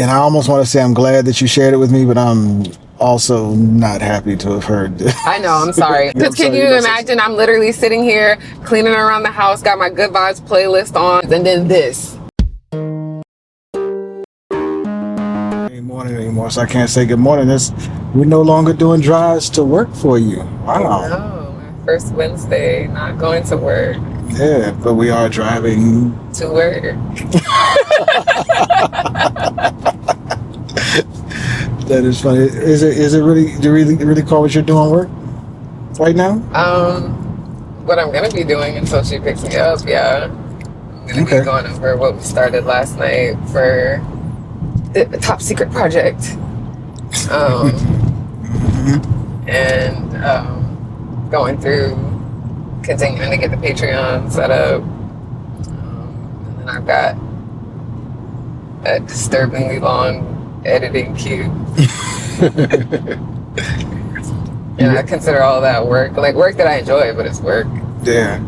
And I almost want to say I'm glad that you shared it with me, but I'm also not happy to have heard this. I know, I'm sorry. Because can you imagine, I'm literally sitting here cleaning around the house, got my Good Vibes playlist on, and then this. Ain't morning anymore, so I can't say good morning. We're no longer doing drives to work for you. Wow. No, my first Wednesday, not going to work. Yeah, but we are driving to work. That is funny. Is it really, do you really call what you're doing work right now? What I'm gonna be doing until she picks me up, yeah. I'm gonna be going over what we started last night for the top secret project. And going through, continuing to get the Patreon set up. And then I've got a disturbingly long editing queue. And I consider all that work, like work that I enjoy, but it's work. Yeah.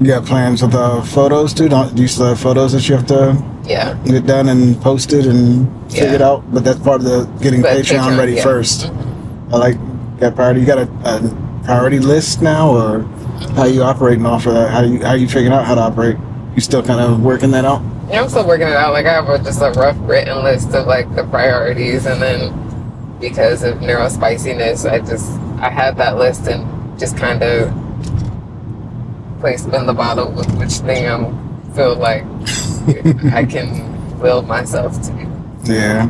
You got plans with photos too? Do you still have photos that you have to get done and posted and figured out? But that's part of the getting Patreon ready first. I like that priority. You got a priority list now, or how you operating off of that? How you figuring out how to operate? You still kind of working that out? Yeah, I'm still working it out. Like I have just a rough written list of like the priorities, and then because of neurospiciness, I had that list and just kind of placed in the bottle with which thing I feel like I can will myself to do. Yeah.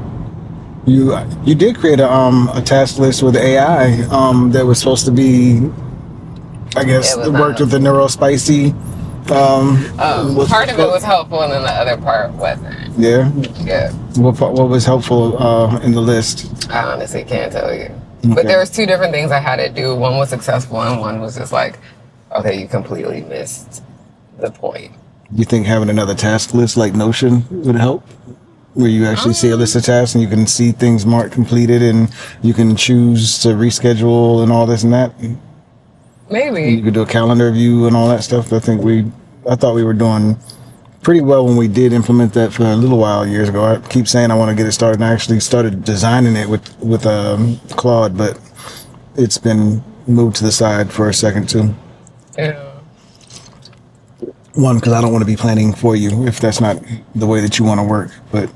You did create a task list with AI that was supposed to be, I guess, worked with the Neurospicy. Part of it was helpful, and then the other part wasn't. Yeah. Yeah. What was helpful in the list? I honestly can't tell you. Okay. But there was two different things I had to do. One was successful, and one was just like, okay, you completely missed the point. You think having another task list like Notion would help? Where you actually see a list of tasks and you can see things marked completed, and you can choose to reschedule and all this and that? Maybe. And you could do a calendar view and all that stuff. I thought we were doing pretty well when we did implement that for a little while years ago. I keep saying I want to get it started, and I actually started designing it with Claude, but it's been moved to the side for a second too. Yeah. One, because I don't want to be planning for you if that's not the way that you want to work, but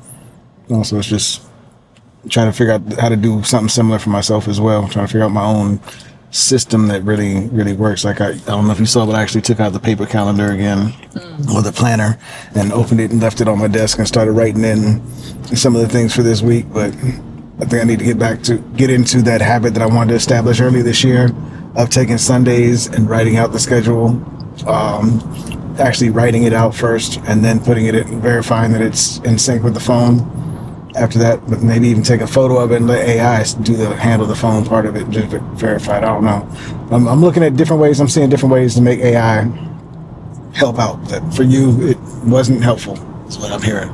also it's just trying to figure out how to do something similar for myself as well. Trying to figure out my own system that really, really works. Like I don't know if you saw, but I actually took out the paper calendar again, or the planner, and opened it and left it on my desk and started writing in some of the things for this week. But I think I need to get into that habit that I wanted to establish earlier this year of taking Sundays and writing out the schedule, actually writing it out first and then putting it in, verifying that it's in sync with the phone after that, but maybe even take a photo of it and let AI handle the phone part of it, just verify it. I don't know. I'm looking at different ways. I'm seeing different ways to make AI help out. But for you, it wasn't helpful, is what I'm hearing.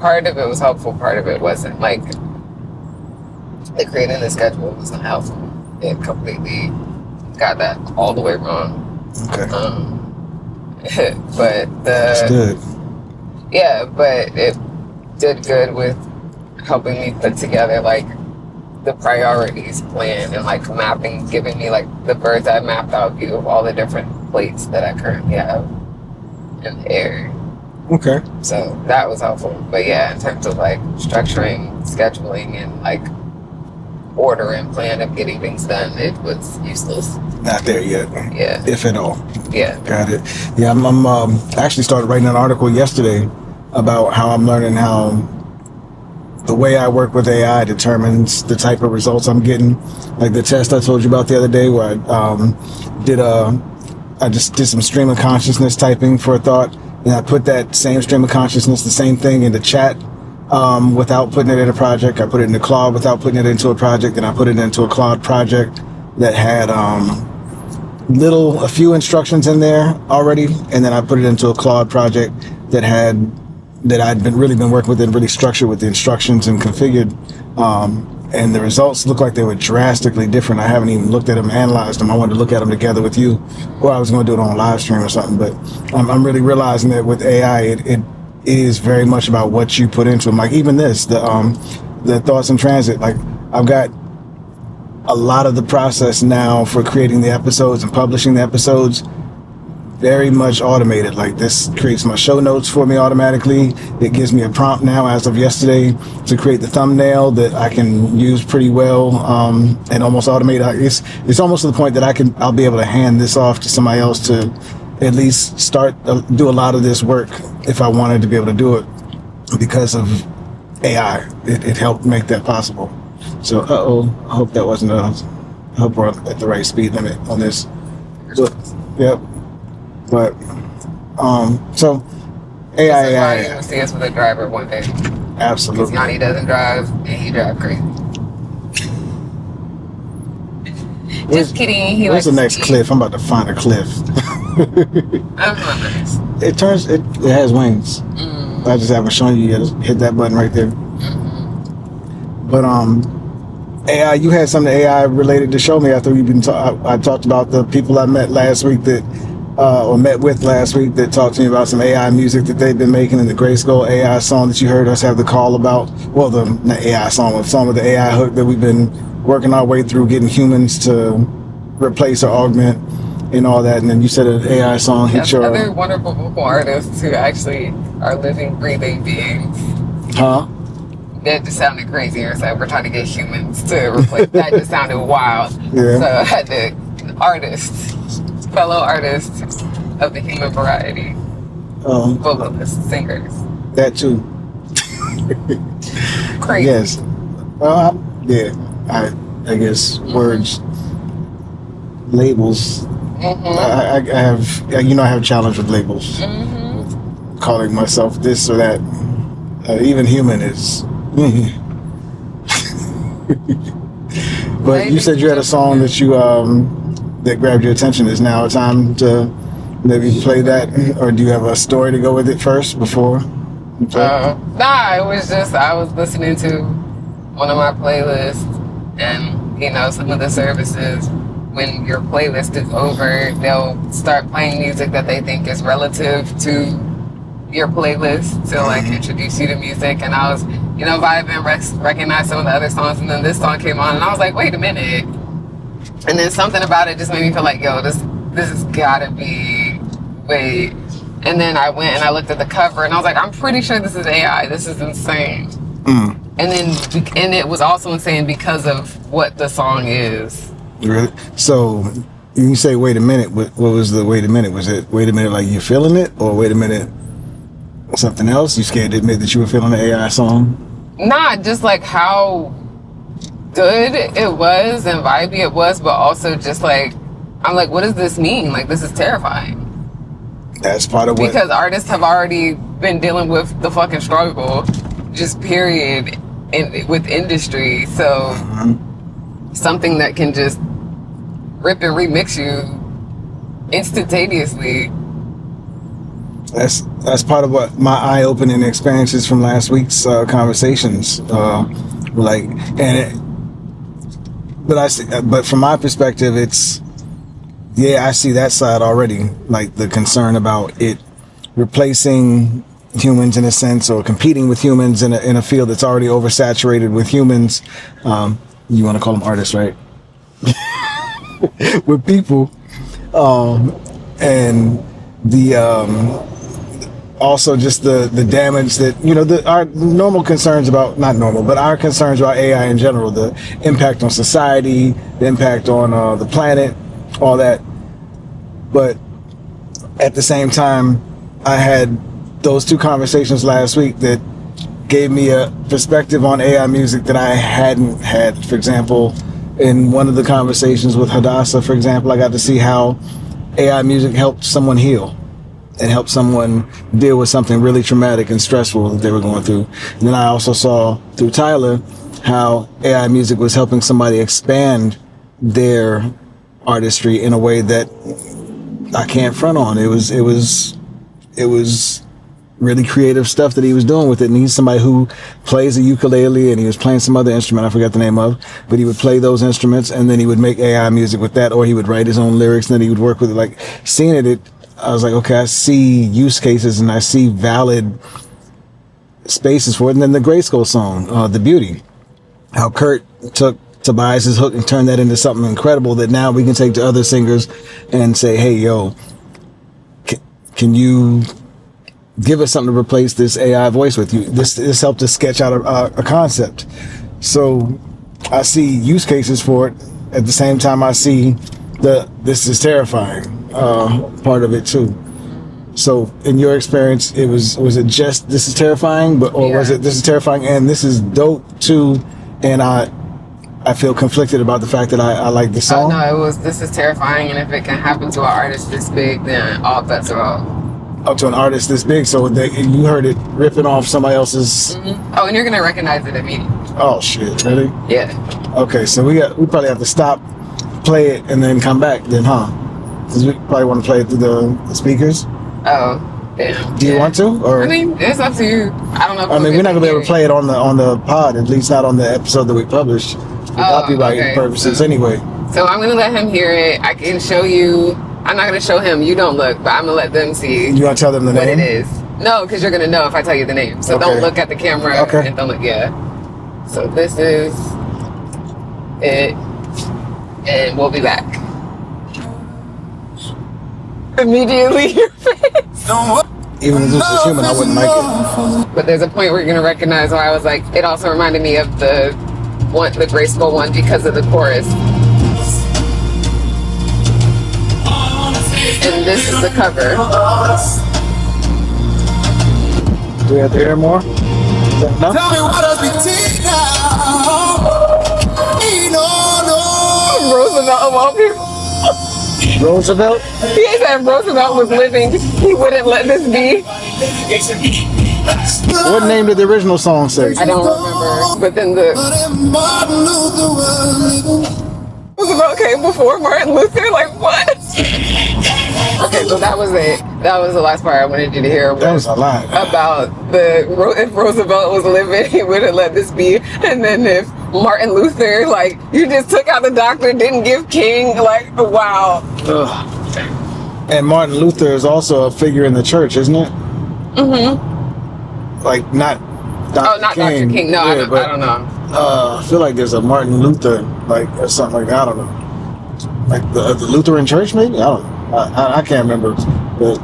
Part of it was helpful, part of it wasn't. Like, creating the schedule wasn't helpful. It completely got that all the way wrong. Okay. But it did good with helping me put together like the priorities plan and like mapping, giving me like the bird's eye mapped out view of all the different plates that I currently have in the air. Okay. So that was helpful. But yeah, in terms of like structuring, scheduling, and like order and plan of getting things done, it was useless. Not there yet. Yeah. If at all. Yeah. Got it. Yeah, I'm actually started writing an article yesterday about how I'm learning how the way I work with AI determines the type of results I'm getting. Like the test I told you about the other day, where I just did some stream of consciousness typing for a thought, and I put that same stream of consciousness, the same thing, into chat without putting it in a project. I put it into Claude without putting it into a project, and I put it into a Claude project that had a few instructions in there already, and then I put it into a Claude project that I'd been working with and really structured with the instructions and configured, and the results look like they were drastically different. I haven't even looked at them, analyzed them. I wanted to look at them together with you, or I was going to do it on a live stream or something. But I'm really realizing that with AI, it is very much about what you put into them. Like even this, the thoughts in transit. Like I've got a lot of the process now for creating the episodes and publishing the episodes very much automated. Like this creates my show notes for me automatically. It gives me a prompt now as of yesterday to create the thumbnail that I can use pretty well and almost automate. It's almost to the point that I'll be able to hand this off to somebody else to at least do a lot of this work if I wanted to be able to do it because of AI. It helped make that possible. So I hope that wasn't I hope we're at the right speed limit on this. But, yep. But so AI. You will see us with a driver one day. Absolutely. Because Yani doesn't drive and he drives crazy. Just kidding. Where's the next cliff? I'm about to find a cliff. I'm nice. It has wings. Mm. I just haven't shown you yet. Hit that button right there. Mm-hmm. But AI, you had something AI related to show me after I talked about the people I met last week or met with last week that talked to me about some AI music that they've been making, and the GRYSKLL AI song that you heard us have the call about. Well, not AI song, the song with the AI hook that we've been working our way through getting humans to replace or augment and all that. And then you said an AI song hit your... Other wonderful vocal artists who actually are living, breathing beings. Huh? That just sounded crazier, so we're trying to get humans to replace. That just sounded wild. Yeah. So I had fellow artists of the human variety, vocalists, singers. That too. Crazy. Yes. Well, yeah. I guess words, labels. Mm-hmm. I have, I have a challenge with labels. Mm-hmm. Calling myself this or that. Even human is. But you said you had a song that you that grabbed your attention. Is now time to maybe play that, or do you have a story to go with it first before you play? Nah, it was just I was listening to one of my playlists, and some of the services, when your playlist is over, they'll start playing music that they think is relative to your playlist to like introduce you to music. And I was vibing, recognize some of the other songs, and then this song came on and I was like, wait a minute. And then something about it just made me feel like, yo, this has gotta be, wait. And then I went and I looked at the cover and I was like, I'm pretty sure this is AI. This is insane. And it was also insane because of what the song is. Really? So you say, wait a minute, what was the wait a minute? Was it wait a minute like you feeling it, or wait a minute something else? You scared to admit that you were feeling the AI song? Nah, just like how good it was and vibey it was, but also just like, I'm like, what does this mean? Like, this is terrifying. That's part of what... Because artists have already been dealing with the fucking struggle, just period, with industry. So something that can just rip and remix you instantaneously. That's part of what my eye-opening experiences from last week's conversations like. But from my perspective, it's, I see that side already, like the concern about it replacing humans in a sense, or competing with humans in a field that's already oversaturated with humans. You want to call them artists, right? With people, and the also just the damage that our normal concerns about, not normal, but our concerns about AI in general, the impact on society, the impact on the planet, all that. But at the same time, I had those two conversations last week that gave me a perspective on AI music that I hadn't had. For example, in one of the conversations with Hadassah, for example, I got to see how AI music helped someone heal and helped someone deal with something really traumatic and stressful that they were going through. And then I also saw through Tyler how AI music was helping somebody expand their artistry in a way that I can't front on. It was really creative stuff that he was doing with it. And he's somebody who plays a ukulele, and he was playing some other instrument I forgot the name of, but he would play those instruments and then he would make AI music with that, or he would write his own lyrics and then he would work with it. Like, seeing it, I was like, okay, I see use cases and I see valid spaces for it. And then the GRYSKLL song, The Beauty, how Kurt took Tobias's hook and turned that into something incredible that now we can take to other singers and say, hey, yo, can you give us something to replace this AI voice with? You this helped us sketch out a concept. So I see use cases for it. At the same time, I see this is terrifying part of it too. So in your experience, was it just this is terrifying, was it this is terrifying and this is dope too? And I feel conflicted about the fact that I like the song. Oh no, it was this is terrifying, and if it can happen to an artist this big, then all bets are off. Up to an artist this big, so you heard it ripping off somebody else's. Mm-hmm. Oh, and you're gonna recognize it immediately. Oh shit! Really? Yeah. Okay, so we probably have to stop, play it, and then come back. Then, huh? Because we probably want to play it through the speakers. Oh, damn. Do you want to? Or I mean, it's up to you. I don't know. I mean, we're not gonna be able to play it on the pod, at least not on the episode that we published. For copyright purposes, anyway. So I'm gonna let him hear it. I can show you. I'm not gonna show him. You don't look, but I'm gonna let them see. You want to tell them the name? What it is? No, because you're gonna know if I tell you the name. So don't look at the camera. Okay. And don't look. Yeah. So this is it, and we'll be back. Immediately, your face. Even if this was human, I wouldn't like it. But there's a point where you're gonna recognize why I was like. It also reminded me of the GRYSKLL one because of the chorus. And this is the cover. Do we have to hear more? No? Tell me what does we take now? Roosevelt of all people. Roosevelt? He said if Roosevelt was living, he wouldn't let this be. What name did the original song say? I don't remember. But then the Roosevelt came before Martin Luther. Like what? Okay, so that was it. That was the last part I wanted you to hear. That was a lot. About if Roosevelt was living, he wouldn't let this be. And then if Martin Luther, like, you just took out the doctor, didn't give King, like, wow. Ugh. And Martin Luther is also a figure in the church, isn't it? Mm-hmm. Like, not Dr. King. Dr. King. No, I don't know. I feel like there's a Martin Luther, like, or something like that. I don't know. Like the Lutheran church, maybe? I don't know. I can't remember. But,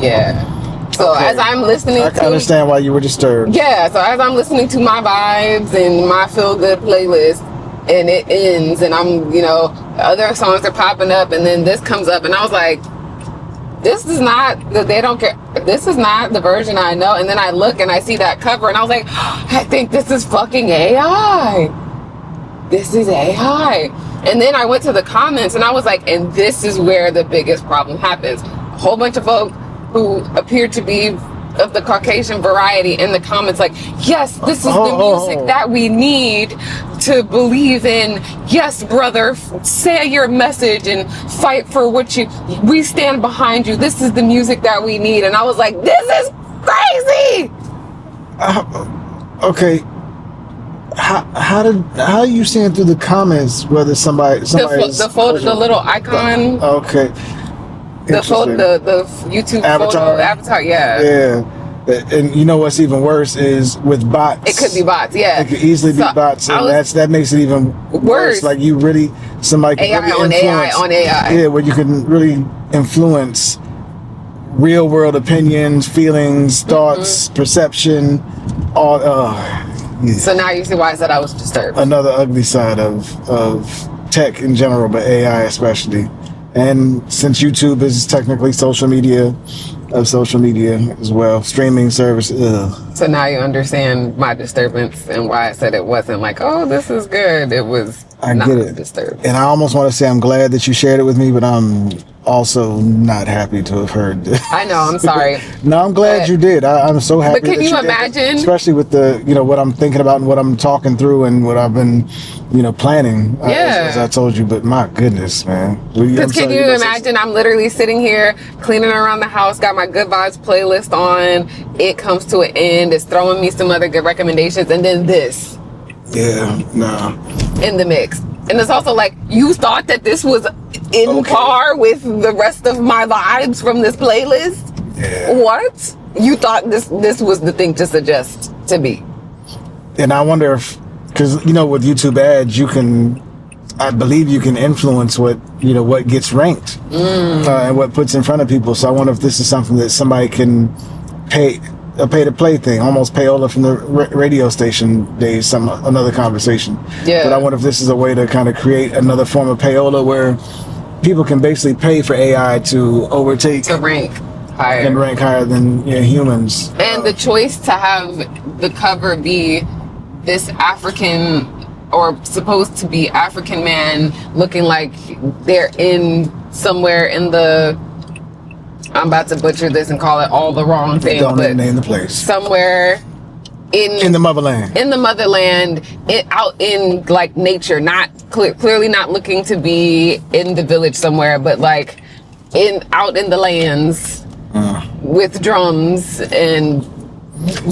yeah. So as I'm listening I can understand why you were disturbed. Yeah, so as I'm listening to my vibes and my feel-good playlist, and it ends, and I'm, other songs are popping up, and then this comes up, and I was like, this is not, they don't care, this is not the version I know. And then I look and I see that cover, and I was like, I think this is fucking AI. This is AI. And then I went to the comments, and I was like, and this is where the biggest problem happens. A whole bunch of folk who appeared to be of the Caucasian variety in the comments like, yes, this is the music that we need to believe in. Yes, brother, say your message and fight for what we stand behind you. This is the music that we need. And I was like, this is crazy. Okay. How are you seeing through the comments whether somebody the little icon? Okay. The YouTube avatar, yeah. And you know what's even worse is with bots. It could be bots, yeah. It could easily be bots, and that makes it even worse. Like somebody can AI really influence, on AI. Yeah, where you can really influence real world opinions, feelings, thoughts, perception, all. Yeah. So now you see why I said I was disturbed. Another ugly side of tech in general, but AI especially. And since YouTube is technically social media as well, streaming service. Ugh. So now you understand my disturbance and why I said it wasn't like, oh, this is good. It was not disturbed. And I almost want to say I'm glad that you shared it with me, but I'm also not happy to have heard this. I know, I'm sorry. No, I'm glad you did. I'm so happy. But can you imagine? Especially with the, what I'm thinking about and what I'm talking through and what I've been, planning, as I told you. But my goodness, man. Because can you imagine? I'm literally sitting here cleaning around the house, got my Good Vibes playlist on. It comes to an end. It's throwing me some other good recommendations. And then this. Yeah, nah. In the mix. And it's also like, you thought that this was in par with the rest of my vibes from this playlist? Yeah. What? you thought this was the thing to suggest to me. And I wonder if, because with YouTube ads, I believe you can influence what gets ranked and what puts in front of people. So I wonder if this is something that somebody can pay a pay-to-play thing, almost payola from the radio station days. Another conversation. Yeah. But I wonder if this is a way to kind of create another form of payola where people can basically pay for AI to overtake to rank higher than humans. And the choice to have the cover be this African or supposed to be African man looking like they're in somewhere in the, I'm about to butcher this and call it all the wrong thing, Don't but name the place. somewhere in the motherland. In the motherland, out in like nature, not clearly not looking to be in the village somewhere, but like out in the lands with drums and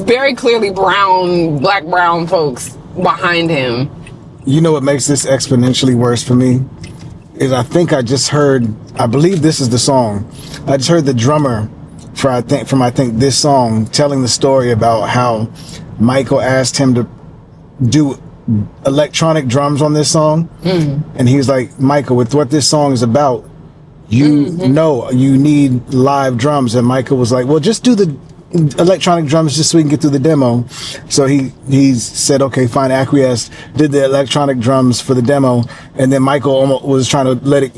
very clearly black brown folks behind him. You know what makes this exponentially worse for me is I believe this is the song. I just heard the drummer from this song telling the story about how Michael asked him to do electronic drums on this song. And he was like, Michael, with what this song is about, you know you need live drums. And Michael was like, well, just do the electronic drums just so we can get through the demo. So he said, okay, fine, acquiesced, did the electronic drums for the demo, and then Michael almost was trying to let it,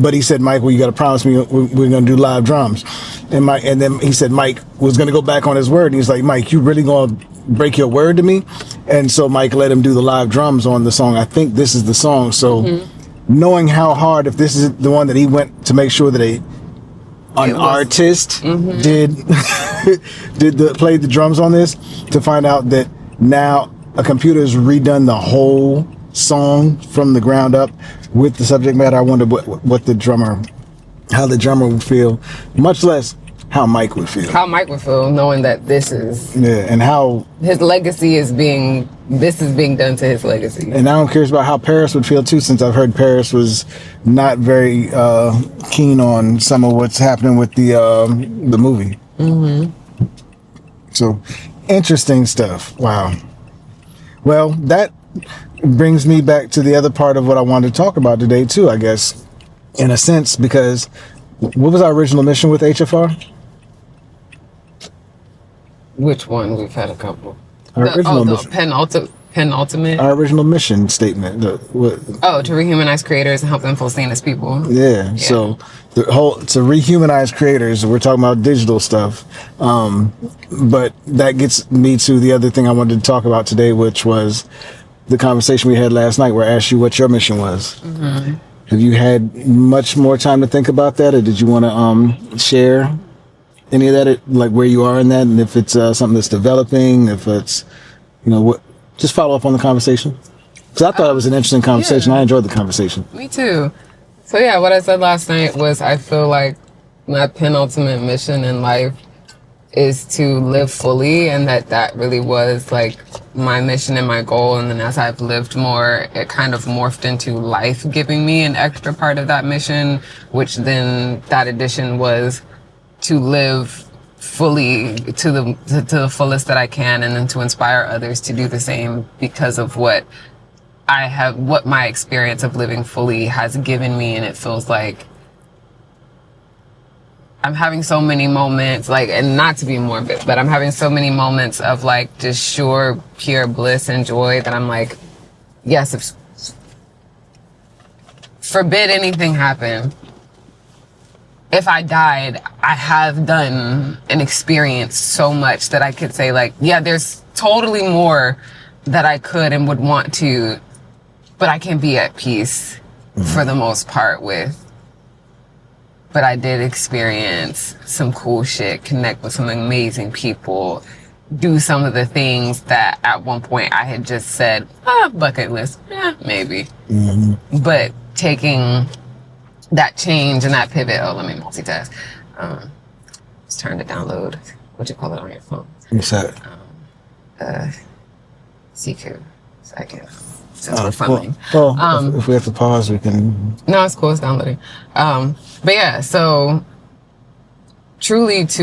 but he said, Michael, you got to promise me we're going to do live drums. And then he said Mike was going to go back on his word, and he's like, Mike, you really going to break your word to me? And so Mike let him do the live drums on the song. I think this is the song. So knowing how hard, if this is the one that he went to make sure that an artist played the drums on this, to find out that now a computer has redone the whole song from the ground up with the subject matter. I wonder what how the drummer would feel, much less how Mike would feel. How Mike would feel knowing that this is and how his legacy is being done to his legacy. And now I'm curious about how Paris would feel too, since I've heard Paris was not very keen on some of what's happening with the movie. So interesting stuff. Wow. Well, that brings me back to the other part of what I wanted to talk about today too, I guess, in a sense, because what was our original mission with HFR? Which one? We've had a couple. Our original mission. Penultimate. Our original mission statement. To rehumanize creators and help them feel seen as people. Yeah. So to rehumanize creators, we're talking about digital stuff. But that gets me to the other thing I wanted to talk about today, which was the conversation we had last night where I asked you what your mission was. Have you had much more time to think about that, or did you want to share any of that, like where you are in that, and if it's something that's developing, if it's, just follow up on the conversation? Because I thought it was an interesting conversation. Yeah. I enjoyed the conversation. Me too. So yeah, what I said last night was I feel like my penultimate mission in life is to live fully, and that really was like my mission and my goal. And then as I've lived more, it kind of morphed into life giving me an extra part of that mission, which then that addition was to live fully to the fullest that I can, and then to inspire others to do the same because of what my experience of living fully has given me. And it feels like I'm having so many moments, like, and not to be morbid, but I'm having so many moments of like just pure bliss and joy that I'm like, yes, if forbid anything happen, if I died, I have done and experienced so much that I could say like, yeah, there's totally more that I could and would want to, but I can be at peace for the most part with. But I did experience some cool shit, connect with some amazing people, do some of the things that at one point I had just said, bucket list, maybe. But taking that change and that pivot, let me multitask. Just turn to download, what you call it on your phone? What's that? CQ, second. Since we're filming. Well, if we have to pause, we can. No, it's cool. It's downloading. But yeah, so truly to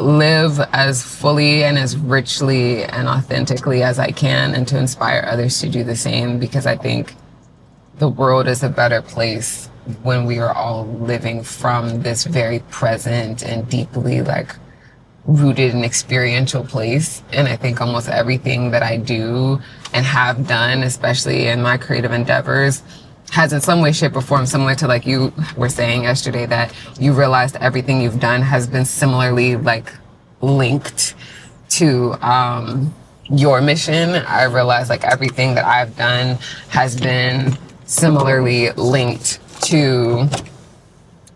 live as fully and as richly and authentically as I can, and to inspire others to do the same, because I think the world is a better place when we are all living from this very present and deeply like rooted and experiential place. And I think almost everything that I do and have done, especially in my creative endeavors, has in some way, shape, or form, similar to like you were saying yesterday, that you realized everything you've done has been similarly like linked to your mission. I realized like everything that I've done has been similarly linked to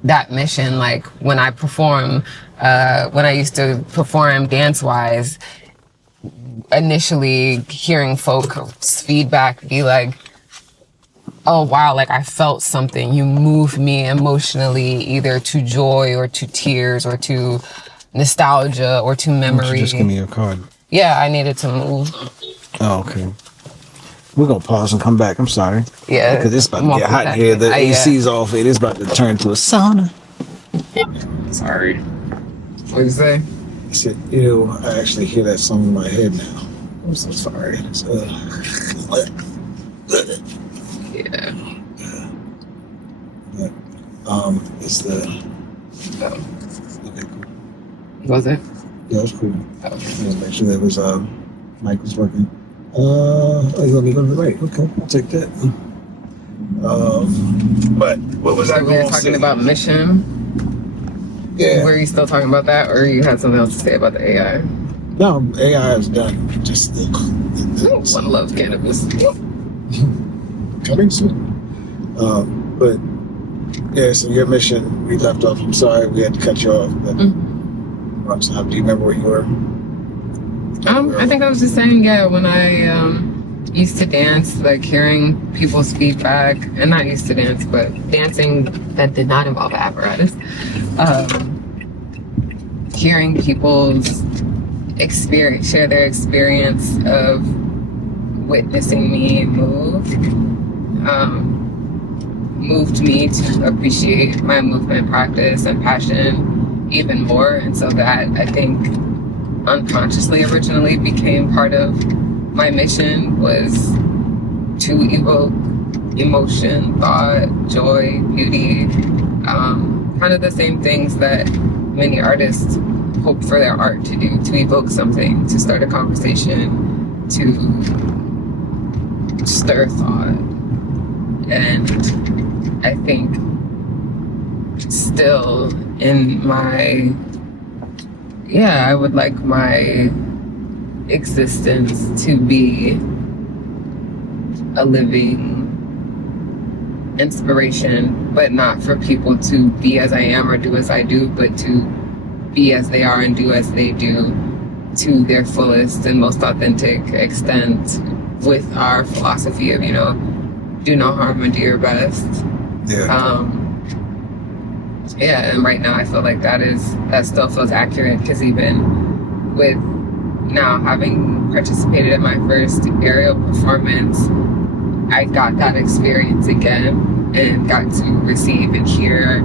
that mission. Like when I perform, when I used to perform dance-wise, initially hearing folks' feedback be like, oh wow, like I felt something, you moved me emotionally, either to joy or to tears or to nostalgia or to memory. Just give me your card. Yeah, I needed to move. Oh, okay. We're going to pause and come back. I'm sorry. Yeah. Because it's about to get hot here. The AC's off. It is about to turn to a sauna. Sorry. What did you say? I said, I actually hear that song in my head now. I'm so sorry. It's, yeah. It's the... Oh. Okay, cool. Was it? Yeah, it was cool. Okay. Just make sure that was, mic was working. You want me to go to the right? Okay, I'll take that. But what was I We going were to talking say? about mission. Yeah. Were you still talking about that, or you had something else to say about the AI? No, AI is done. Just One love cannabis. coming soon. But yeah, so your mission, we left off. I'm sorry we had to cut you off. But wrong time. Do you remember where you were? I think I was just saying, yeah, when I used to dance, like hearing people's feedback, and not used to dance, but dancing that did not involve apparatus. Hearing people's experience, share their experience of witnessing me move, moved me to appreciate my movement practice and passion even more. And so that, I think, unconsciously originally became part of my mission, was to evoke emotion, thought, joy, beauty, kind of the same things that many artists hope for their art to do, to evoke something, to start a conversation, to stir thought. And I think still in my, I would like my existence to be a living inspiration, but not for people to be as I am or do as I do, but to be as they are and do as they do to their fullest and most authentic extent, with our philosophy of, do no harm and do your best. And right now I feel like that still feels accurate, because even with now having participated in my first aerial performance, I got that experience again and got to receive and hear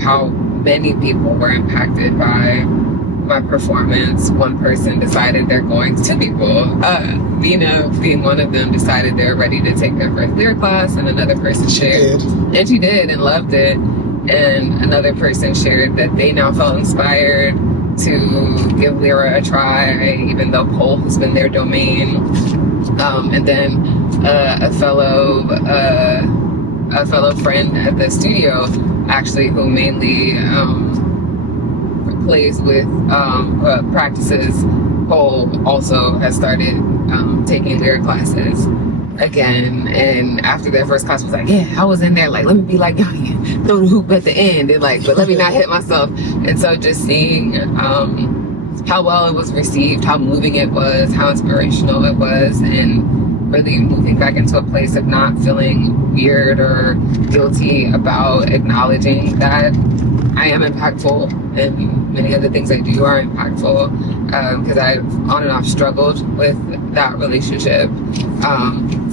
how many people were impacted by my performance. One person decided two people, Vina being one of them, decided they're ready to take their first lyric class, and another person shared, and she did and loved it. And another person shared that they now felt inspired to give Lyra a try, even though pole has been their domain. And then a fellow friend at the studio, actually, who mainly plays with practices pole, also has started taking lyric classes again. And after their first class was like, I was in there like, let me be like Yani and throw the hoop at the end, and like, but let me not hit myself. And so just seeing how well it was received, how moving it was, how inspirational it was, and really moving back into a place of not feeling weird or guilty about acknowledging that I am impactful, and many of the things I do are impactful, because I've on and off struggled with that relationship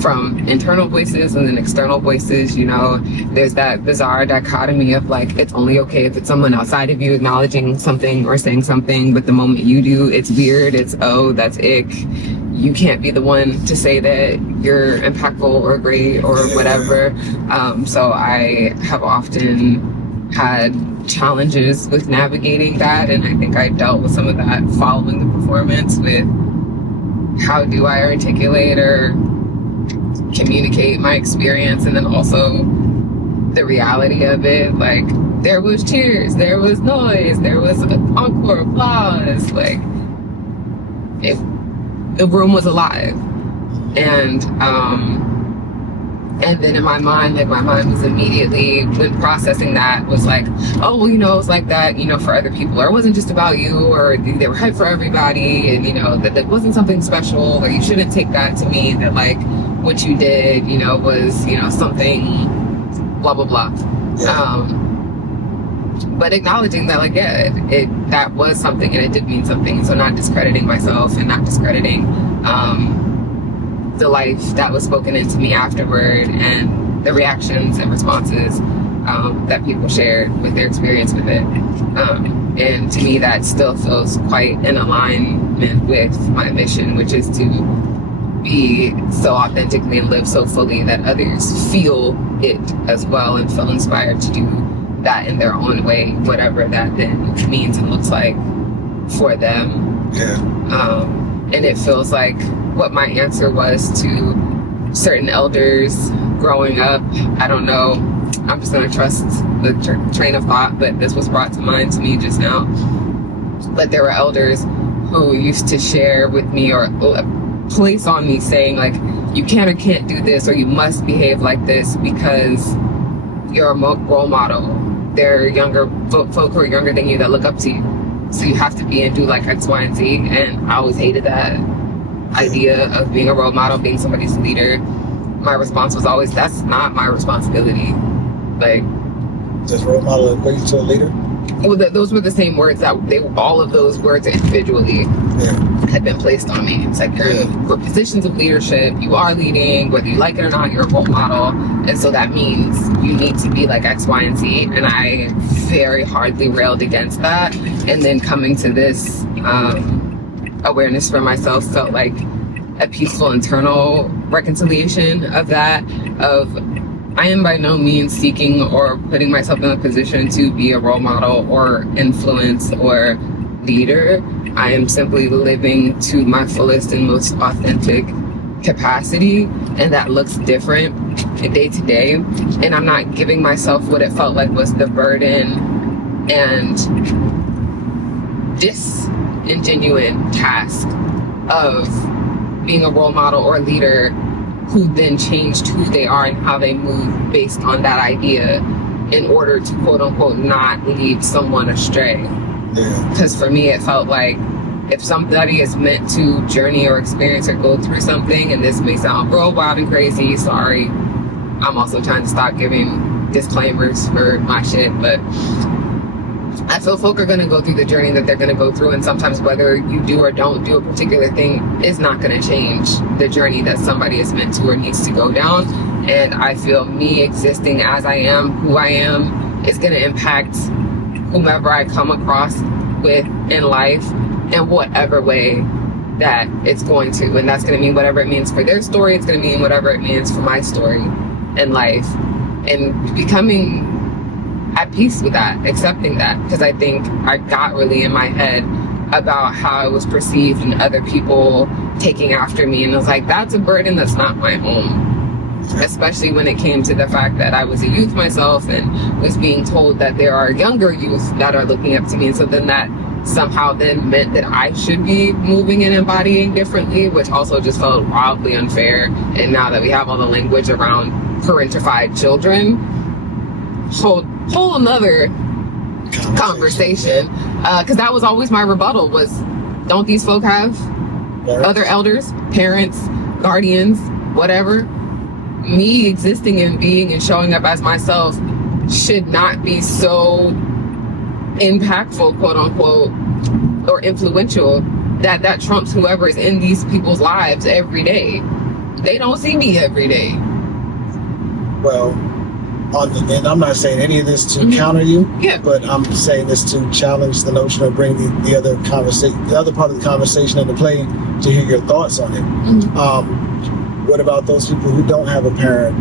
from internal voices and then external voices. You know, there's that bizarre dichotomy of like, it's only okay if it's someone outside of you acknowledging something or saying something, but the moment you do, it's weird, it's, oh, that's ick. You can't be the one to say that you're impactful or great or whatever. So I have often had challenges with navigating that, and I think I dealt with some of that following the performance with how do I articulate or communicate my experience, and then also the reality of it. Like, there was cheers, there was noise, there was encore applause, like the room was alive. And then in my mind, like, my mind was immediately, when processing that, was like, oh, well, you know, it's like that, you know, for other people, or it wasn't just about you, or they were hyped for everybody, and, you know, that it wasn't something special, or you shouldn't take that to mean that, like, what you did, you know, was, you know, something blah, blah, blah. But acknowledging that, like, yeah, that was something, and it did mean something. So not discrediting myself and not discrediting the life that was spoken into me afterward, and the reactions and responses that people shared with their experience with it. And to me, that still feels quite in alignment with my mission, which is to be so authentically and live so fully that others feel it as well and feel inspired to do that in their own way, whatever that then means and looks like for them. And it feels like what my answer was to certain elders growing up. I don't know, I'm just gonna trust the train of thought, but this was brought to mind to me just now. But there were elders who used to share with me or place on me saying, like, you can or can't do this, or you must behave like this because you're a role model. There are younger folk who are younger than you that look up to you. So you have to be and do like X, Y, and Z. And I always hated that idea of being a role model, being somebody's leader. My response was always, that's not my responsibility. Like, does role model equate to a leader? Well, those were the same words that all of those words individually had been placed on me. It's like, you're in positions of leadership, you are leading, whether you like it or not, you're a role model. And so that means you need to be like X, Y, and Z. And I very hardly railed against that. And then coming to this awareness for myself felt like a peaceful internal reconciliation of that, of I am by no means seeking or putting myself in a position to be a role model or influence or leader. I am simply living to my fullest and most authentic capacity, and that looks different day to day. And I'm not giving myself what it felt like was the burden and disingenuine task of being a role model or leader who then changed who they are and how they move based on that idea in order to quote unquote not lead someone astray. Because for me, it felt like if somebody is meant to journey or experience or go through something, and this may sound real wild and crazy, sorry, I'm also trying to stop giving disclaimers for my shit, but I feel folk are going to go through the journey that they're going to go through, and sometimes whether you do or don't do a particular thing is not going to change the journey that somebody is meant to or needs to go down. And I feel me existing as I am, who I am, is going to impact whomever I come across with in life in whatever way that it's going to. And that's going to mean whatever it means for their story. It's going to mean whatever it means for my story in life. And becoming at peace with that, accepting that, because I think I got really in my head about how I was perceived and other people taking after me, and I was like, that's a burden that's not my own. Especially when it came to the fact that I was a youth myself and was being told that there are younger youth that are looking up to me, and so then that somehow then meant that I should be moving and embodying differently, which also just felt wildly unfair. And now that we have all the language around parentified children, whole another conversation, because that was always my rebuttal was, don't these folk have other elders, parents, guardians, whatever? Me existing and being and showing up as myself should not be so impactful, quote unquote, or influential that trumps whoever is in these people's lives every day. They don't see me every day. Well, and I'm not saying any of this to counter you, but I'm saying this to challenge the notion of bringing the other part of the conversation into play to hear your thoughts on it. What about those people who don't have a parent,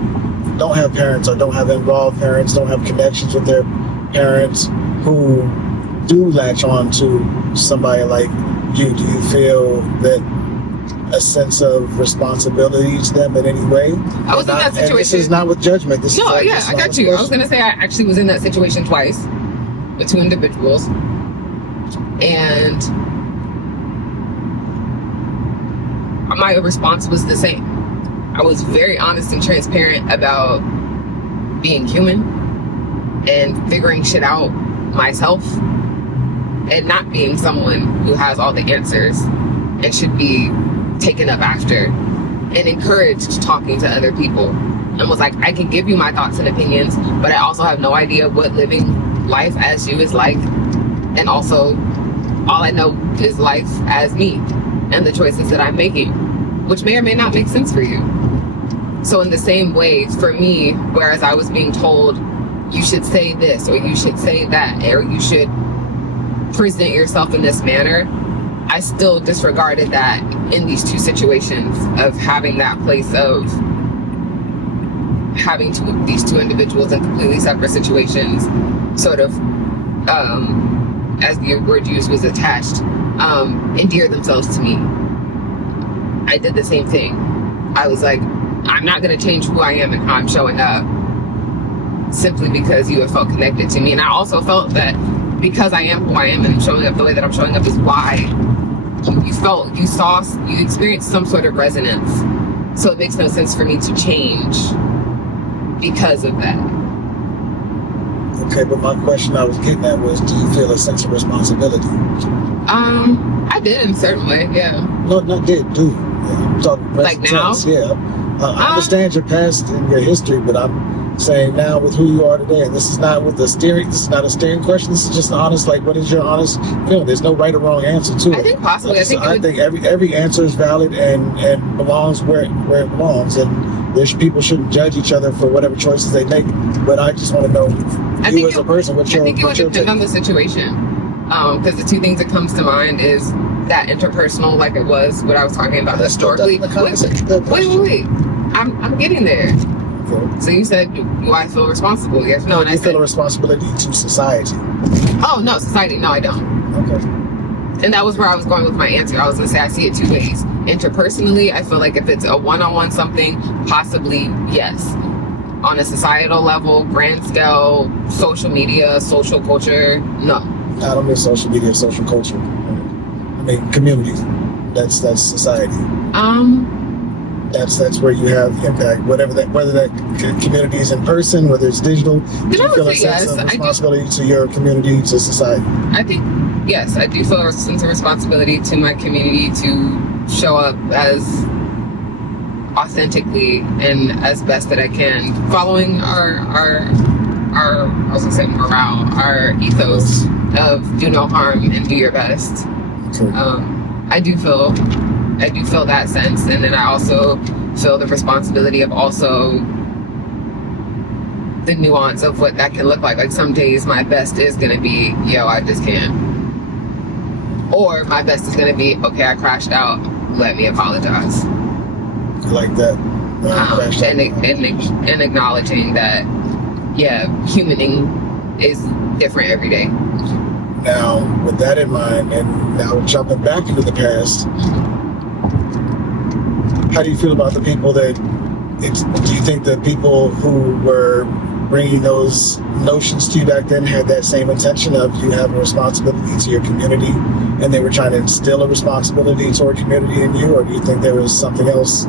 don't have parents, or don't have involved parents, don't have connections with their parents, who do latch on to somebody like you? Do you feel that a sense of responsibility to them in any way? I was in that situation. This is not with judgment. I got you. I was going to say I actually was in that situation twice with two individuals. And my response was the same. I was very honest and transparent about being human and figuring shit out myself and not being someone who has all the answers and should be taken up after, and encouraged talking to other people, and was like, I can give you my thoughts and opinions, but I also have no idea what living life as you is like, and also all I know is life as me and the choices that I'm making, which may or may not make sense for you. So in the same way, for me, whereas I was being told you should say this or you should say that or you should present yourself in this manner, I still disregarded that in these two situations of having that place of having these two individuals in completely separate situations sort of, as the word used was attached, endear themselves to me. I did the same thing. I was like, I'm not going to change who I am and how I'm showing up simply because you have felt connected to me. And I also felt that because I am who I am and showing up the way that I'm showing up is why you experienced some sort of resonance. So it makes no sense for me to change because of that. Okay, but my question I was getting at was, do you feel a sense of responsibility? I did in certain way, yeah. No, not did, do. I'm talking present like now? tense, yeah. I understand your past and your history, but I'm saying now with who you are today, and this is not with this is not a steering question, this is just an honest, like, what is your honest feeling? There's no right or wrong answer to it. I think possibly. I think every answer is valid and belongs where it belongs, and people shouldn't judge each other for whatever choices they make, but I just want to know you as a person, I think it would depend on the situation, because the two things that comes to mind is that interpersonal, like it was what I was talking about historically. Wait. I'm getting there. Okay. So you said, do I feel responsible? Yes, no. And I feel a responsibility to society. Oh, no, society. No, I don't. Okay. And that was where I was going with my answer. I was going to say I see it two ways. Interpersonally, I feel like if it's a one-on-one something, possibly yes. On a societal level, grand scale, social media, social culture, no. I don't mean social media, social culture. I mean community. That's society. That's where you have impact. Whether that community is in person, whether it's digital, you feel a sense of responsibility to your community, to society. I think yes, I do feel a sense of responsibility to my community to show up as authentically and as best that I can, following our I was gonna say morale, our ethos of do no harm and do your best. Okay. I do feel that sense, and then I also feel the responsibility of also the nuance of what that can look like. Like some days my best is gonna be, I just can't. Or my best is gonna be, okay, I crashed out, let me apologize. Like that. And acknowledging that, humaning is different every day. Now, with that in mind, and now jumping back into the past, how do you feel about the people do you think the people who were bringing those notions to you back then had that same intention of you have a responsibility to your community, and they were trying to instill a responsibility toward community in you, or do you think there was something else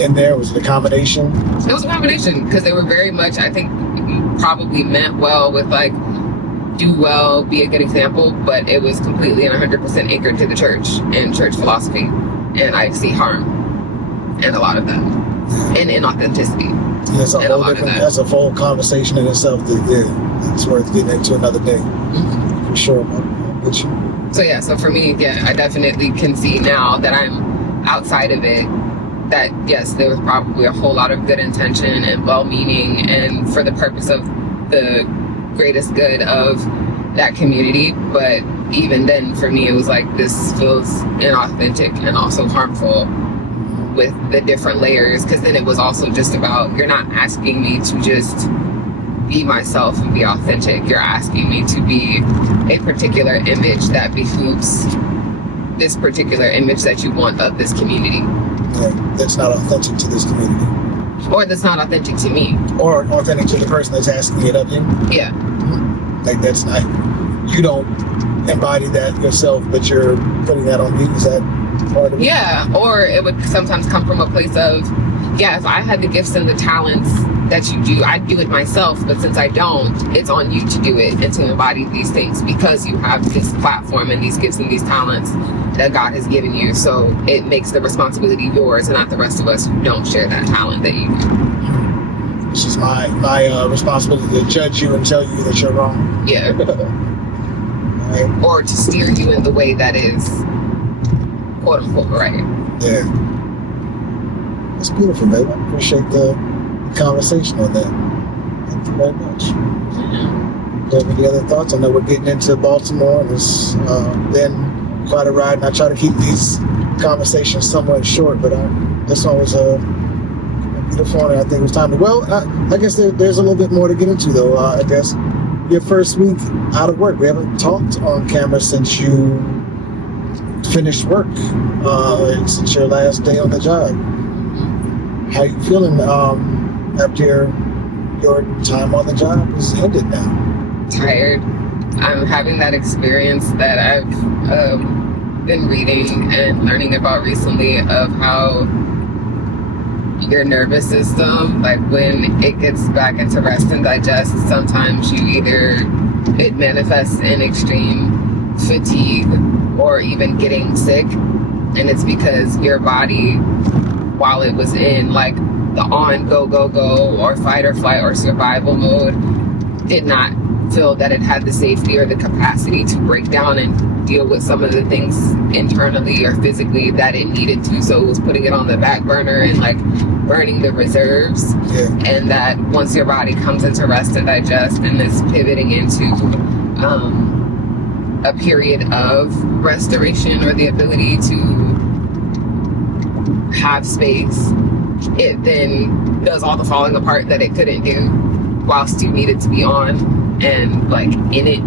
in there? Was it a combination? It was a combination, because they were very much, I think, probably meant well with like, do well, be a good example, but it was completely and 100% anchored to the church and church philosophy. And I see harm in a lot of that, and inauthenticity. That's a full conversation in itself. It's worth getting into another day. Mm-hmm. For sure. I'm with you. So yeah, so for me, yeah, I definitely can see now that I'm outside of it, that yes, there was probably a whole lot of good intention and well-meaning and for the purpose of the greatest good of that community. But even then, for me, it was like, this feels inauthentic and also harmful with the different layers, because then it was also just about, you're not asking me to just be myself and be authentic. You're asking me to be a particular image that behooves this particular image that you want of this community. Yeah, that's not authentic to this community. Or that's not authentic to me. Or authentic to the person that's asking it of you. Yeah. Like, that's not, you don't embody that yourself, but you're putting that on me. Is that part of it? Yeah, or it would sometimes come from a place of, yeah, if I had the gifts and the talents that you do, I'd do it myself, but since I don't, it's on you to do it and to embody these things because you have this platform and these gifts and these talents that God has given you. So it makes the responsibility yours and not the rest of us who don't share that talent that you do. It's just my responsibility to judge you and tell you that you're wrong. Yeah. Right? Or to steer you in the way that is quote unquote right. Yeah. That's beautiful, baby. I appreciate the conversation on that. Thank you very much. Do you have any other thoughts? I know we're getting into Baltimore and it's been quite a ride, and I try to keep these conversations somewhat short, but this one was a beautiful one, and I think it was time to, well, I guess there's a little bit more to get into, though. I guess your first week out of work. We haven't talked on camera since you finished work, since your last day on the job. How you feeling after your time on the job is ended now? Tired. I'm having that experience that I've been reading and learning about recently of how your nervous system, like when it gets back into rest and digest, sometimes it manifests in extreme fatigue or even getting sick. And it's because your body, while it was in like the on go or fight or flight or survival mode, did not feel that it had the safety or the capacity to break down and deal with some of the things internally or physically that it needed to. So it was putting it on the back burner and like burning the reserves. Yeah. And that once your body comes into rest and digest and is pivoting into a period of restoration or the ability to have space, it then does all the falling apart that it couldn't do whilst you needed to be on and like in it.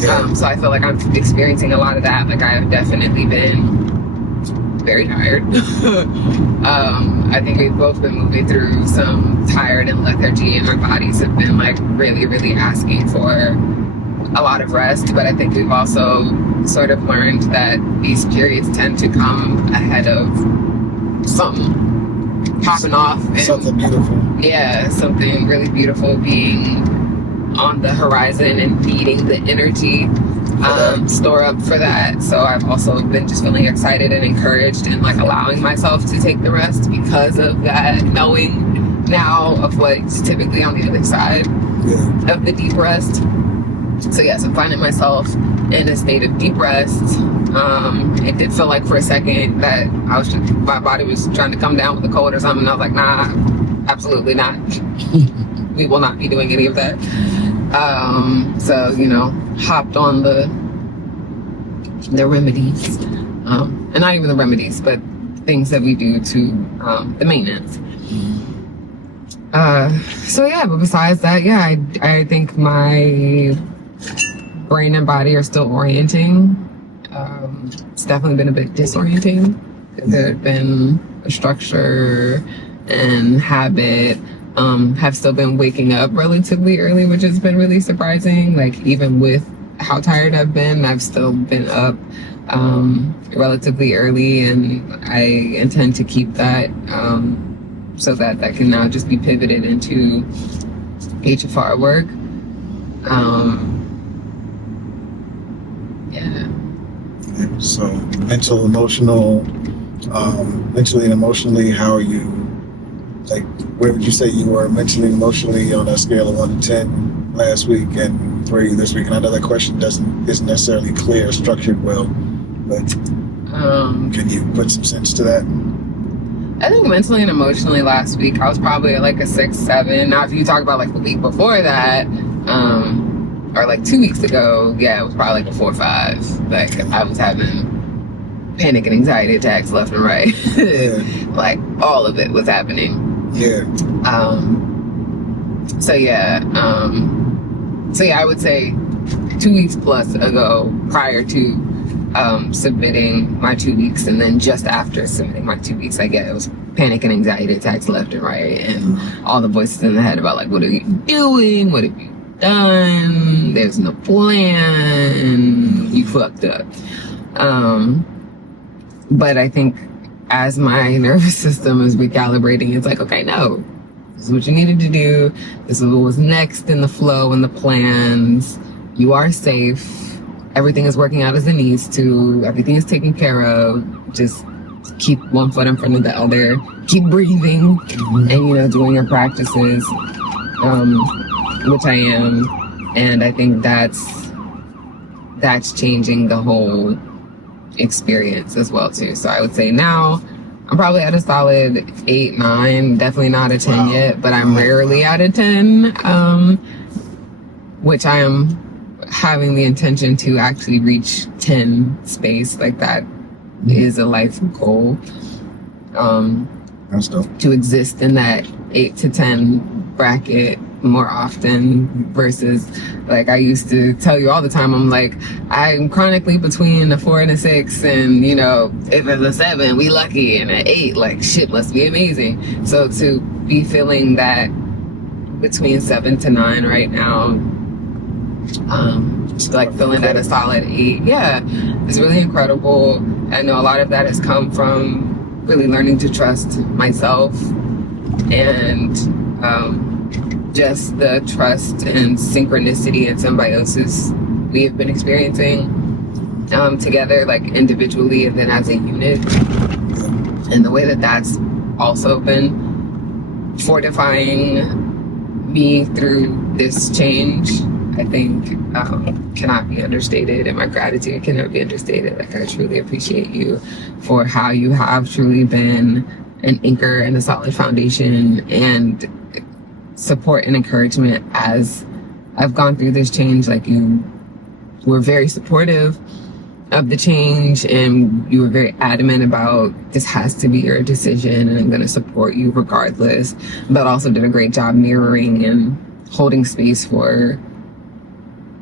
Yeah. So I feel like I'm experiencing a lot of that. Like I have definitely been very tired. I think we've both been moving through some tired and lethargy, and our bodies have been like really, really asking for a lot of rest. But I think we've also sort of learned that these periods tend to come ahead of something popping off. And, something beautiful. Yeah, something really beautiful being on the horizon and needing the energy store up for that. So I've also been just feeling excited and encouraged and like allowing myself to take the rest because of that knowing now of what's typically on the other side of the deep rest. So yes, I'm finding myself in a state of deep rest. It did feel like for a second that my body was trying to come down with a cold or something. I was like, nah, absolutely not. We will not be doing any of that. So, hopped on the remedies, and not even the remedies, but things that we do to the maintenance. So yeah, but besides that, yeah, I think my brain and body are still orienting. It's definitely been a bit disorienting. There had been a structure and habit. Have still been waking up relatively early, which has been really surprising. Like even with how tired I've been, I've still been up relatively early, and I intend to keep that so that can now just be pivoted into HFR work. Yeah. So mentally and emotionally, how are you? Like, where would you say you were mentally and emotionally on a scale of 1 to 10 last week? And for you this week? And I know that question isn't necessarily clear or structured well, but can you put some sense to that? I think mentally and emotionally last week I was probably at like a 6, 7. Now if you talk about like the week before that, or like 2 weeks ago, yeah, it was probably like a 4 or 5. Like I was having panic and anxiety attacks left and right. Yeah. Like all of it was happening. Yeah. So yeah, I would say 2 weeks plus ago, prior to submitting my 2 weeks, and then just after submitting my 2 weeks, I get it was panic and anxiety attacks left and right, and all the voices in the head about like, what are you doing? What have you done? There's no plan. You fucked up. But I think as my nervous system is recalibrating, it's like, okay, no, this is what you needed to do. This is what was next in the flow and the plans. You are safe. Everything is working out as it needs to. Everything is taken care of. Just keep one foot in front of the other. Keep breathing and, doing your practices, which I am. And I think that's changing the whole experience as well too. So I would say now I'm probably at a solid 8, 9, definitely not a 10 yet, but I'm rarely at a 10, which I am having the intention to actually reach 10 space. Like that is a life goal. That's dope. To exist in that 8 to 10 bracket more often, versus like I used to tell you all the time, I'm like, I'm chronically between a 4 and a 6, and if it's a 7 we lucky, and an 8 like shit must be amazing. So to be feeling that between 7 to 9 right now, like feeling at a solid 8, it's really incredible. I know a lot of that has come from really learning to trust myself, and just the trust and synchronicity and symbiosis we have been experiencing together, like individually and then as a unit, and the way that that's also been fortifying me through this change, I think cannot be understated, and my gratitude cannot be understated. Like I truly appreciate you for how you have truly been an anchor and a solid foundation and support and encouragement as I've gone through this change. Like you were very supportive of the change, and you were very adamant about this has to be your decision and I'm going to support you regardless, but also did a great job mirroring and holding space for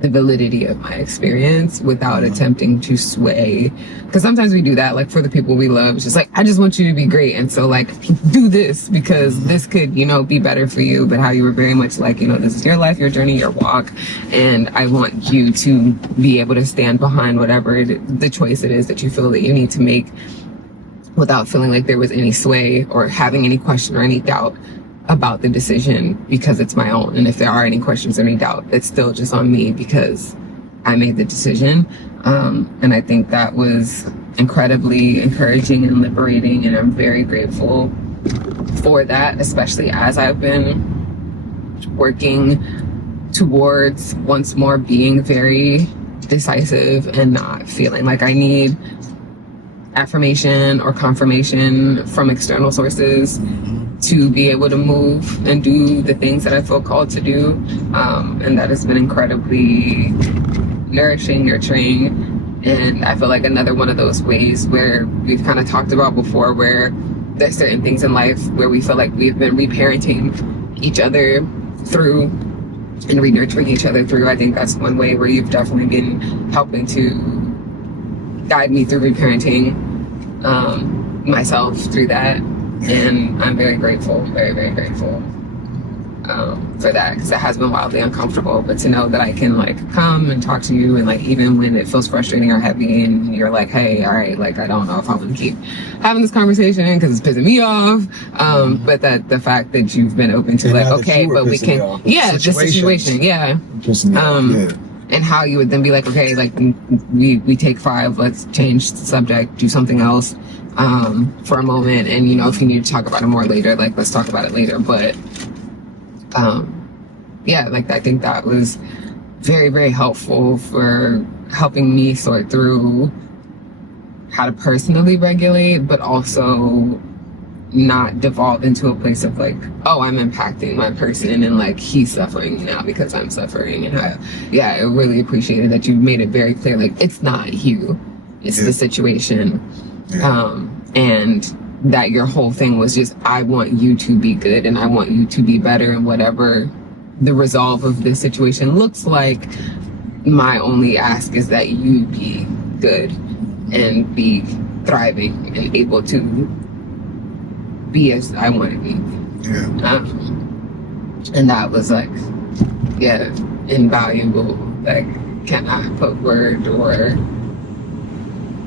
the validity of my experience without attempting to sway. Because sometimes we do that, like for the people we love, it's just like, I just want you to be great, and so like do this because this could be better for you. But how you were very much like, this is your life, your journey, your walk, and I want you to be able to stand behind whatever the choice it is that you feel that you need to make, without feeling like there was any sway or having any question or any doubt about the decision, because it's my own. And if there are any questions or any doubt, it's still just on me because I made the decision. And I think that was incredibly encouraging and liberating, and I'm very grateful for that, especially as I've been working towards once more being very decisive and not feeling like I need affirmation or confirmation from external sources to be able to move and do the things that I feel called to do. And that has been incredibly nourishing, nurturing. And I feel like another one of those ways where we've kind of talked about before, where there's certain things in life where we feel like we've been reparenting each other through and re-nurturing each other through. I think that's one way where you've definitely been helping to guide me through reparenting myself through that. And I'm very grateful, very, very grateful for that, because it has been wildly uncomfortable. But to know that I can like come and talk to you, and like even when it feels frustrating or heavy and you're like, hey, all right, like I don't know if I want to keep having this conversation because it's pissing me off, but that the fact that you've been open to like, okay, but we can, this situation, and how you would then be like, okay, like we take 5, let's change the subject, do something else for a moment, and if you need to talk about it more later, like let's talk about it later. But like I think that was very, very helpful for helping me sort through how to personally regulate, but also not devolve into a place of like, oh, I'm impacting my person and like he's suffering now because I'm suffering. And I really appreciated that you made it very clear, like it's not you, it's the situation. And that your whole thing was just, I want you to be good and I want you to be better, and whatever the resolve of this situation looks like, my only ask is that you be good and be thriving and able to be as I want to be. And that was like, invaluable. Like, cannot put word or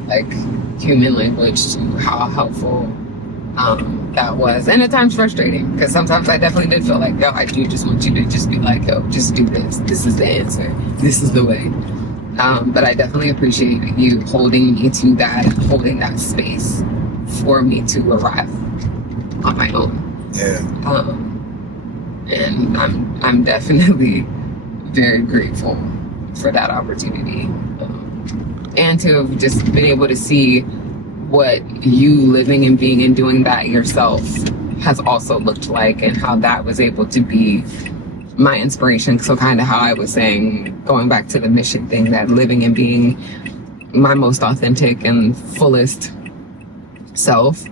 like human language to how helpful that was. And at times frustrating, because sometimes I definitely did feel like, yo, I do just want you to just be like, yo, just do this. This is the answer. This is the way. But I definitely appreciate you holding me to that and holding that space for me to arrive on my own. And I'm definitely very grateful for that opportunity. And to have just been able to see what you living and being and doing that yourself has also looked like, and how that was able to be my inspiration. So kind of how I was saying, going back to the mission thing, that living and being my most authentic and fullest self,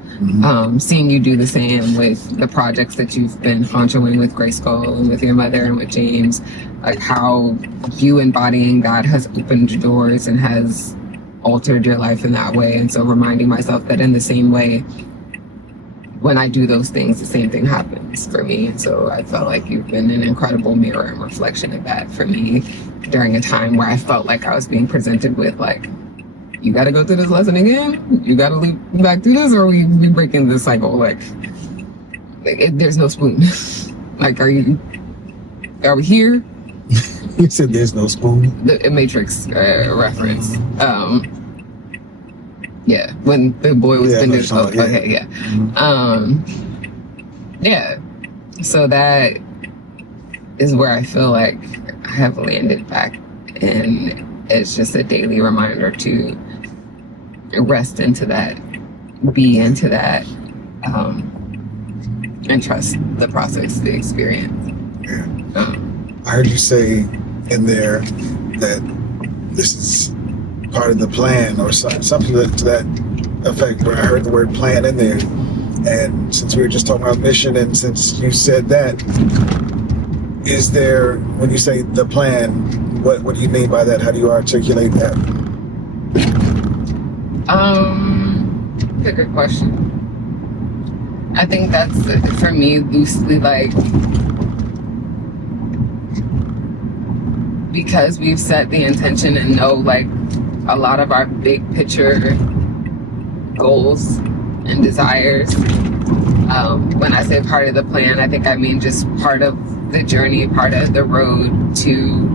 seeing you do the same with the projects that you've been honchoing with GRYSKLL and with your mother and with James, like how you embodying that has opened doors and has altered your life in that way. And so reminding myself that in the same way, when I do those things, the same thing happens for me. And so I felt like you've been an incredible mirror and reflection of that for me during a time where I felt like I was being presented with like, you got to go through this lesson again. You got to leap back through this, or we breaking this cycle. Like there's no spoon. Like, are we here? You said there's no spoon. The Matrix reference. When the boy was bending. So that is where I feel like I have landed back, and it's just a daily reminder to rest into that, be into that, and trust the process, the experience. I heard you say in there that this is part of the plan, or something to that effect, where I heard the word plan in there. And since we were just talking about mission, and since you said that, is there, when you say the plan, what do you mean by that? How do you articulate that? Good question. I think that's, for me, loosely like, because we've set the intention and know like a lot of our big picture goals and desires. When I say part of the plan, I think I mean just part of the journey, part of the road to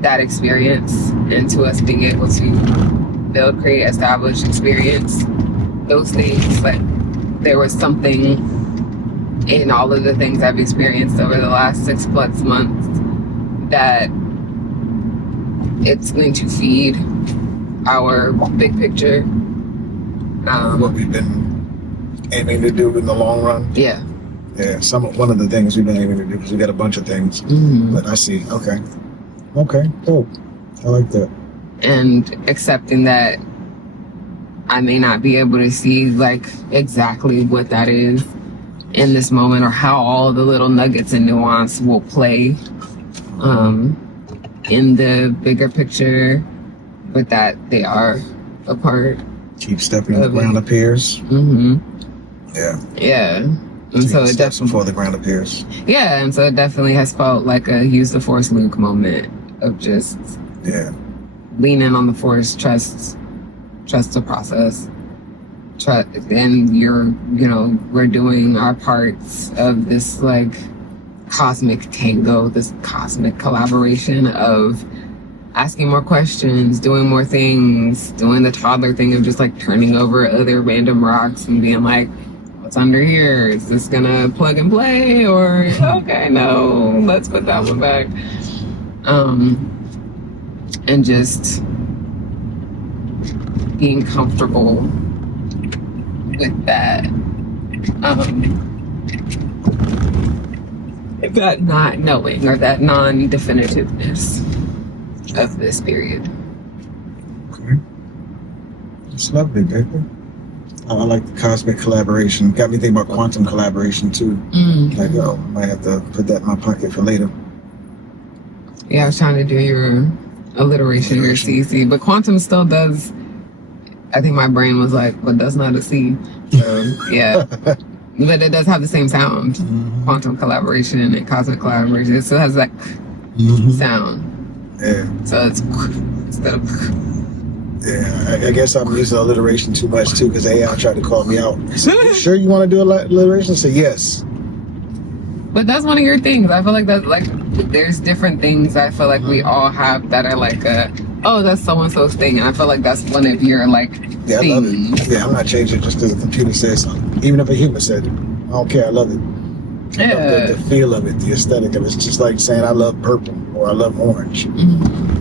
that experience, and to us being able to build, create, establish, experience those things. Like, there was something in all of the things I've experienced over the last 6+ months that it's going to feed our big picture. What we've been aiming to do in the long run. Yeah, one of the things we've been aiming to do, because we got a bunch of things. But I see. Okay, cool. I like that. And accepting that I may not be able to see like exactly what that is in this moment, or how all the little nuggets and nuance will play in the bigger picture, but that they are a part. Keep stepping the ground appears. Yeah. And so it definitely, before the ground appears. Yeah, and so it definitely has felt like a use the force Luke moment of just lean in on the force, trust the process, trust, and we're doing our parts of this like cosmic tango, this cosmic collaboration of asking more questions, doing more things, doing the toddler thing of just like turning over other random rocks and being like, what's under here? Is this gonna plug and play? Or, okay, no, let's put that one back. And just being comfortable with that. That not knowing or that non-definitiveness of this period. Okay. It's lovely, baby. I like the cosmic collaboration. Got me thinking about quantum collaboration too. Like, oh, I might have to put that in my pocket for later. Yeah, I was trying to do your alliteration, your CC, but quantum still does. I think my brain was like, but that's not a C. So, yeah. But it does have the same sound. Quantum collaboration and cosmic collaboration. It still has that sound. Yeah. So it's instead of. Yeah, I guess I'm using alliteration too much too because AI tried to call me out. So, you sure you want to do alliteration? I said yes. But that's one of your things. I feel like that's like, there's different things I feel like we all have that are like oh, that's so-and-so's thing. And I feel like that's one of your like things. I love it. Yeah, I'm not changing it just because the computer says something. Even if a human said it. I don't care, I love it. I love the feel of it, the aesthetic of it. It's just like saying I love purple or I love orange.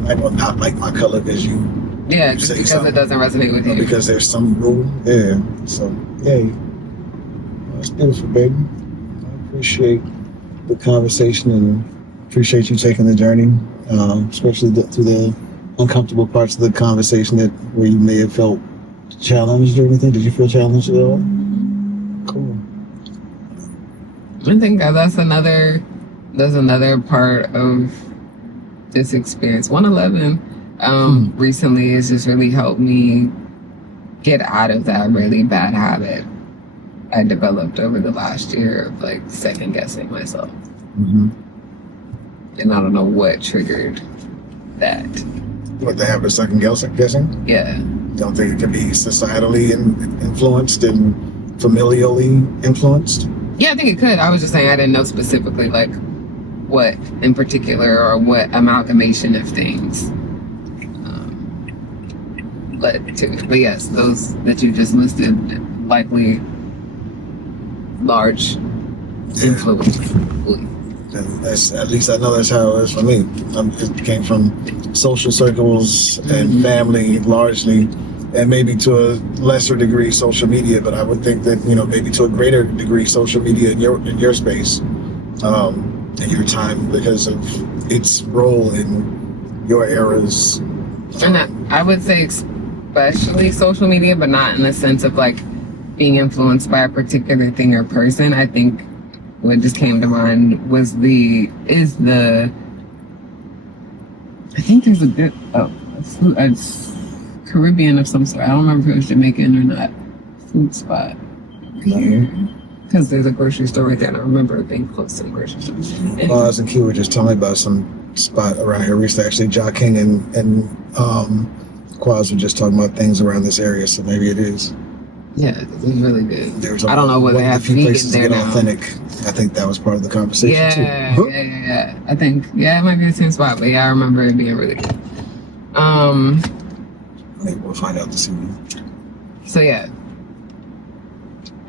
I will not like my color because you just because something. It doesn't resonate with you. Because there's some rule. Yeah. So, yay. That's beautiful, baby. I appreciate the conversation and appreciate you taking the journey, especially through the uncomfortable parts of the conversation where you may have felt challenged or anything. Did you feel challenged at all? Cool. I think that's another part of this experience. 111 recently has just really helped me get out of that really bad habit I developed over the last year of like second guessing myself. And I don't know what triggered that. What, the habit of second guessing? Yeah. Don't think it can be societally influenced and familially influenced? Yeah, I think it could. I was just saying I didn't know specifically like what in particular or what amalgamation of things led to it. But yes, those that you just listed likely large influence. That's, at least I know that's how it is for me. It came from social circles and family largely, and maybe to a lesser degree social media, but I would think that, maybe to a greater degree social media in your space, in your time, because of its role in your era's. And I would say especially social media, but not in the sense of like being influenced by a particular thing or person. I think what just came to mind was I think there's a good a Caribbean of some sort. I don't remember if it was Jamaican or not. Food spot. Because there's a grocery store right there, and I remember it being close to the grocery store. I was in Key were just telling me about some spot around here recently. Actually, Ja King and Quaz were just talking about things around this area, so maybe it is. Yeah, it's really good. I don't know whether they have few vegan places there to get now. authentic. I think that was part of the conversation too. Yeah. I think it might be the same spot, but yeah, I remember it being really good. Maybe we'll find out this evening. So yeah,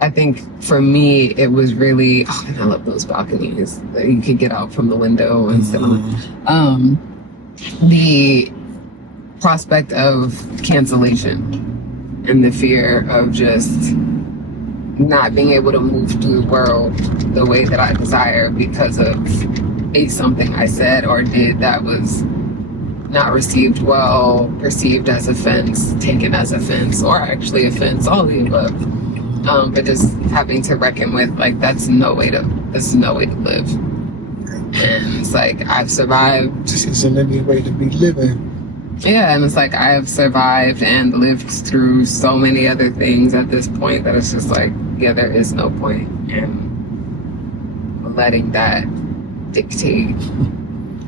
I think for me it was really. Oh, and I love those balconies that you could get out from the window and sit on. The prospect of cancellation. And the fear of just not being able to move through the world the way that I desire because of something I said or did that was not received well, perceived as offense, taken as offense, or actually offense, all of the above. But just having to reckon with like that's no way to live. And it's like I've survived. This isn't any way to be living. Yeah, and it's like I have survived and lived through so many other things at this point that it's just like, yeah, there is no point in letting that dictate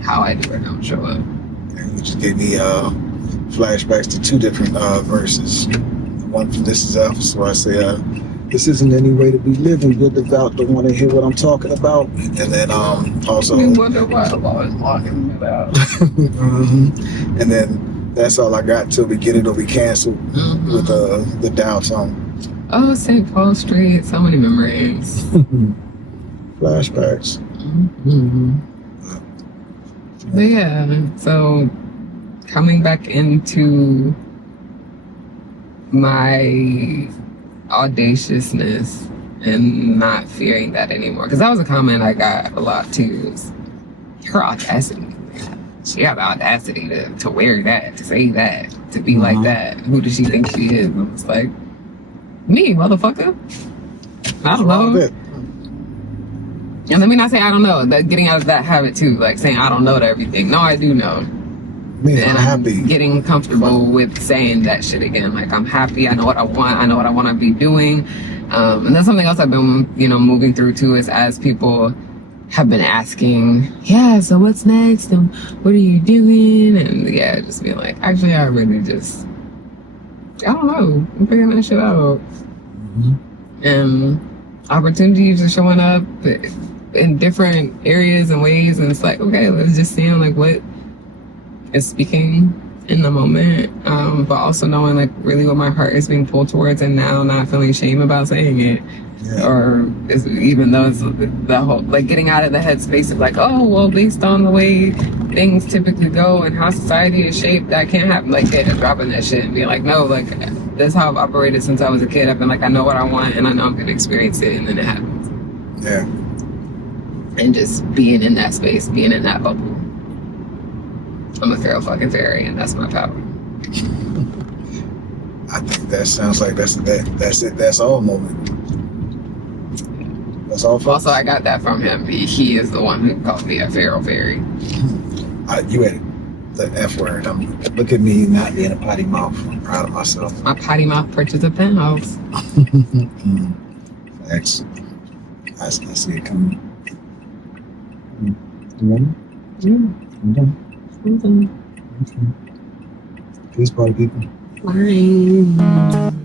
how I do or don't show up. And you just gave me flashbacks to two different verses. One from This Is Us, where I say, this isn't any way to be living. You're devout, don't want to hear what I'm talking about. And then also... You wonder why I'm always locking it out. And then That's All I Got Till We Get It or We Cancel with the Dow song. Oh, St. Paul Street. So many memories. Flashbacks. But yeah, so coming back into my audaciousness and not fearing that anymore. Because that was a comment I got a lot too. Was her audacity. She had the audacity to wear that, to say that, to be like that. Who does she think she is? And it's like, me, motherfucker. I don't know. And let me not say I don't know. That getting out of that habit too, like saying I don't know to everything. No, I do know. Me, And I'm happy. Getting comfortable with saying that shit again. Like, I'm happy. I know what I want. I know what I want to be doing. And that's something else I've been, moving through too, is as people have been asking, yeah, so what's next? And what are you doing? And yeah, just being like, actually, I really just, I don't know. I'm figuring that shit out. And opportunities are showing up in different areas and ways. And it's like, okay, let's just see like what is speaking in the moment, but also knowing like really what my heart is being pulled towards, and now not feeling shame about saying it. Or even though it's the whole like getting out of the headspace of like, oh well, based on the way things typically go and how society is shaped, that can't happen. Like just dropping that shit and being like, no, like that's how I've operated since I was a kid. I've been like, I know what I want and I know I'm gonna experience it, and then it happens. Yeah. And just being in that space, being in that bubble. I'm a feral fucking fairy, and that's my power. I think that sounds like that's it. That's all moment. That's all. Also, I got that from him. He is the one who called me a feral fairy. You had the F word. Look at me not being a potty mouth. I'm proud of myself. My potty mouth purchased a penthouse. Thanks. I see it coming. You ready? Yeah. I'm done. Peace, party people. Bye.